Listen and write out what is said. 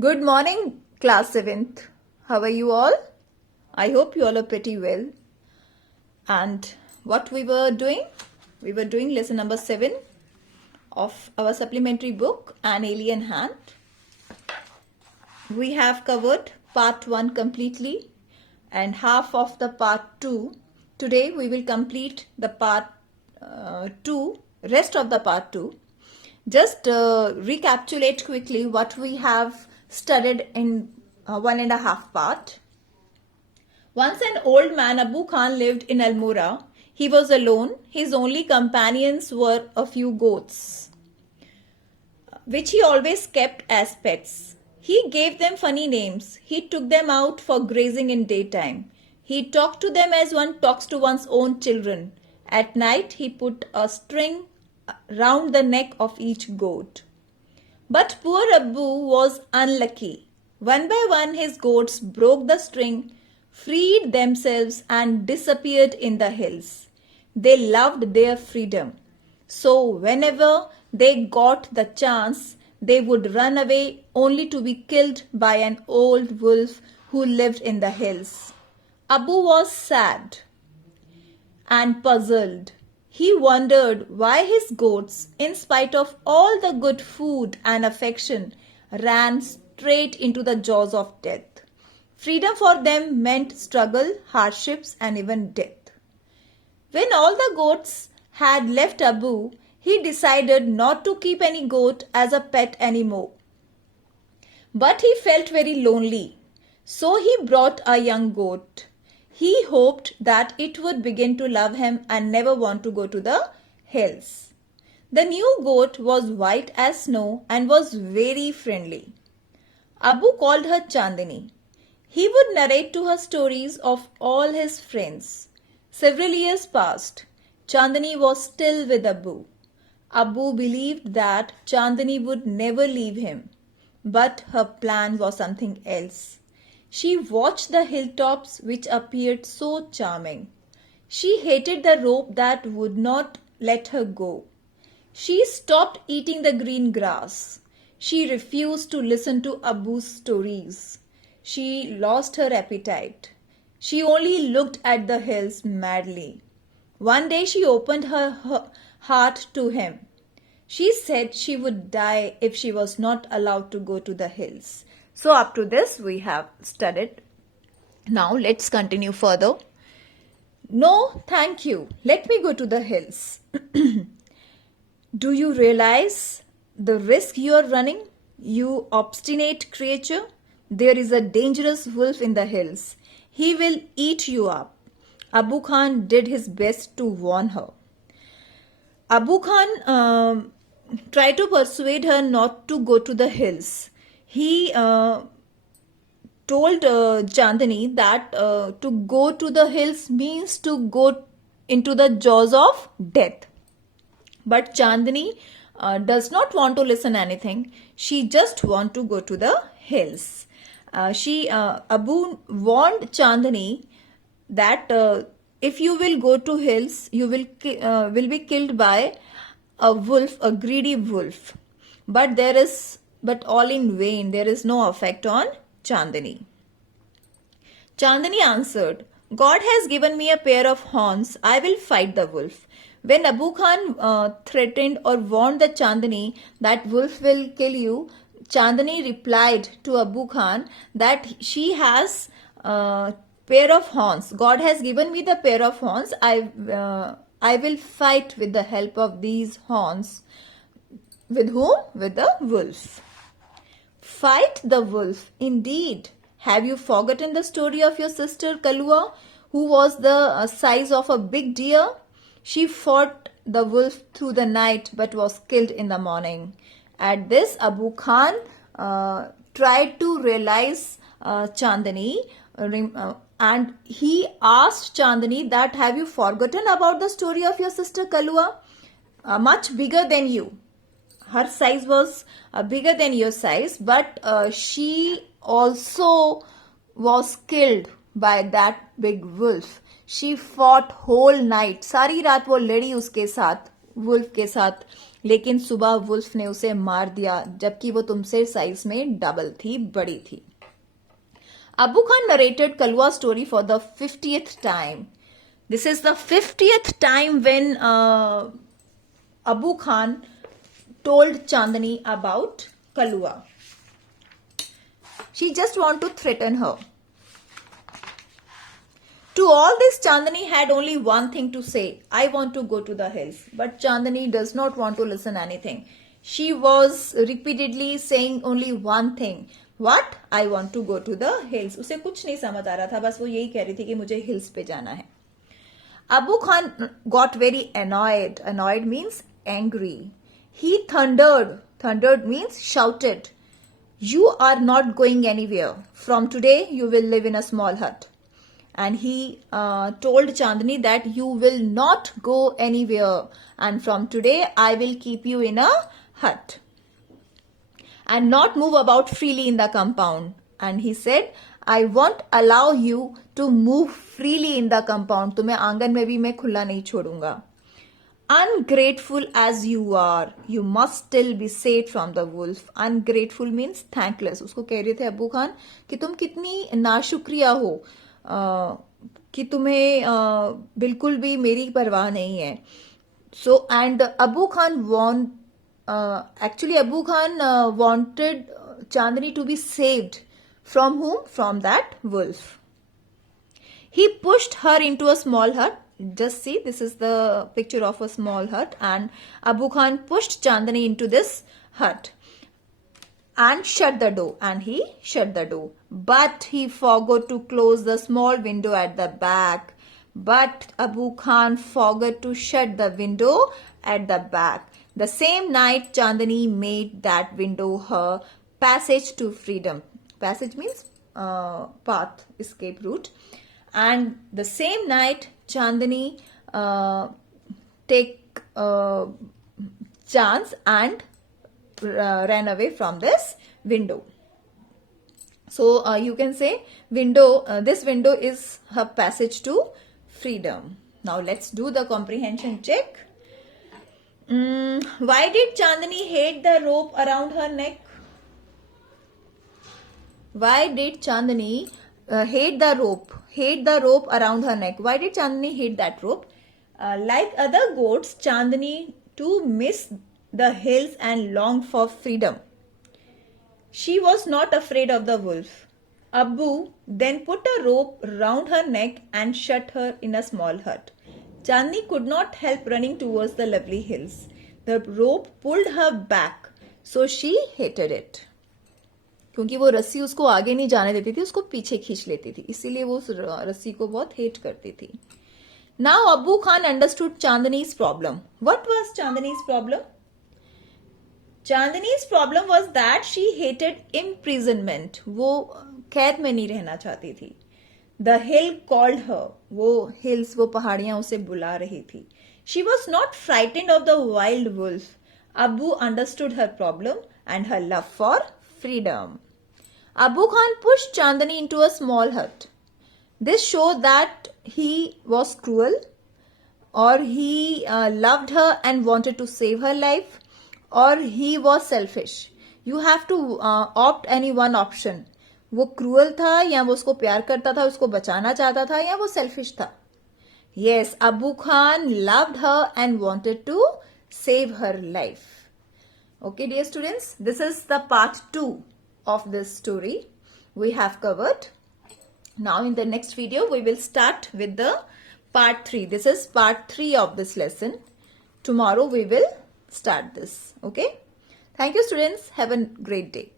Good morning, class 7th. How are you all? I hope you all are pretty well. And what we were doing? We were doing lesson number 7 of our supplementary book, An Alien Hand. We have covered part 1 completely and half of the part 2. Today we will complete the part 2, rest of the part 2. Just recapitulate quickly what we have studied in 1.5 part. Once an old man, Abu Khan, lived in Almora. He was alone. His only companions were a few goats, which he always kept as pets. He gave them funny names. He took them out for grazing in daytime. He talked to them as one talks to one's own children. At night, he put a string round the neck of each goat. But poor Abu was unlucky. One by one, his goats broke the string, freed themselves, and disappeared in the hills. They loved their freedom. So, whenever they got the chance, they would run away only to be killed by an old wolf who lived in the hills. Abu was sad and puzzled. He wondered why his goats, in spite of all the good food and affection, ran straight into the jaws of death. Freedom for them meant struggle, hardships, and even death. When all the goats had left Abu, he decided not to keep any goat as a pet anymore. But he felt very lonely, so he brought a young goat. He hoped that it would begin to love him and never want to go to the hills. The new goat was white as snow and was very friendly. Abu called her Chandini. He would narrate to her stories of all his friends. Several years passed. Chandini was still with Abu. Abu believed that Chandini would never leave him, but her plan was something else. She watched the hilltops which appeared so charming. She hated the rope that would not let her go. She stopped eating the green grass. She refused to listen to Abu's stories. She lost her appetite. She only looked at the hills madly. One day she opened her heart to him. She said she would die if she was not allowed to go to the hills. So up to this we have studied. Now let's continue further. No, thank you. Let me go to the hills. Do you realize the risk you are running, you obstinate creature? There is a dangerous wolf in the hills. He will eat you up. Abu Khan did his best to warn her. Abu Khan tried to persuade her not to go to the hills. He told Chandani that to go to the hills means to go into the jaws of death. But Chandani does not want to listen anything. She just want to go to the hills. Abu warned Chandani that if you will go to hills, you will be killed by a wolf, a greedy wolf. But all in vain. There is no effect on Chandani. Chandani answered, God has given me a pair of horns. I will fight the wolf. When Abu Khan threatened or warned the Chandani that wolf will kill you, Chandani replied to Abu Khan that she has a pair of horns. God has given me the pair of horns. I will fight with the help of these horns. With whom? With the wolf. Fight the wolf, indeed. Have you forgotten the story of your sister Kalua, who was the size of a big deer? She fought the wolf through the night but was killed in the morning. At this, Abu Khan tried to realize Chandani and he asked Chandani that have you forgotten about the story of your sister Kalua? Much bigger than you. Her size was bigger than your size, but she also was killed by that big wolf. She fought whole night. सारी रात वो लड़ी उसके साथ wolf के साथ, लेकिन सुबह वुल्फ ने उसे मार दिया जबकि वो तुमसे साइज में डबल थी, बड़ी थी. Abu Khan narrated Kalua's story for the 50th time. This is the 50th time when Abu Khan told Chandani about Kalua. She just want to threaten her. To all this, Chandani had only one thing to say. I want to go to the hills. But Chandani does not want to listen anything. She was repeatedly saying only one thing. What? I want to go to the hills. उसे कुछ नहीं समझ आ रहा था, बस वो यही कह रही थी कि मुझे hills पे जाना है. Abu Khan got very annoyed. Annoyed means angry. He thundered. Thundered means shouted. You are not going anywhere. From today, you will live in a small hut. And he told Chandani that you will not go anywhere. And from today, I will keep you in a hut. And not move about freely in the compound. And he said, I won't allow you to move freely in the compound. तुम्हें आंगन में भी मैं खुला नहीं छोड़ूंगा. Ungrateful as you are, you must still be saved from the wolf. Ungrateful means thankless. उसको कह रहे थे अबू खान कि तुम कितनी नाशुक्रिया हो, कि तुम्हें बिल्कुल भी मेरी परवाह नहीं है. So and Abu Khan actually Abu Khan wanted Chandani to be saved. From whom? From that wolf. He pushed her into a small hut. Just see, this is the picture of a small hut, and Abu Khan pushed Chandani into this hut and shut the door, and he shut the door. But he forgot to close the small window at the back. But Abu Khan forgot to shut the window at the back. The same night, Chandani made that window her passage to freedom. Passage means path, escape route. And the same night, Chandani take chance and ran away from this window. So you can say window. This window is her passage to freedom. Now let's do the comprehension check. Why did Chandani hate the rope around her neck? Why did Chandani hate the rope around her neck? Why did Chandani hate that rope? Like other goats, Chandani too missed the hills and longed for freedom. She was not afraid of the wolf. Abu then put a rope round her neck and shut her in a small hut. Chandani could not help running towards the lovely hills. The rope pulled her back, so she hated it. क्योंकि वो रस्सी उसको आगे नहीं जाने देती थी, उसको पीछे खींच लेती थी, इसीलिए वो उस रस्सी को बहुत हेट करती थी. Now Abu Khan understood Chandani's problem. What was Chandani's problem? Chandani's problem was that she hated imprisonment. वो कैद में नहीं रहना चाहती थी. The hill called her. वो hills, वो पहाड़ियां उसे बुला रही थी. She was not frightened of the wild wolf. Abu understood her problem and her love for freedom. Abu Khan pushed Chandani into a small hut. This showed that he was cruel, or he loved her and wanted to save her life, or he was selfish. You have to opt any one option. वो cruel था या वो उसको प्यार करता था, उसको बचाना चाहता था, या वो सेल्फिश था. Yes, Abu Khan loved her and wanted to save her life. Okay, dear students, this is the part 2 of this story we have covered. Now in the next video, we will start with the part 3. This is part 3 of this lesson. Tomorrow we will start this. Okay. Thank you, students. Have a great day.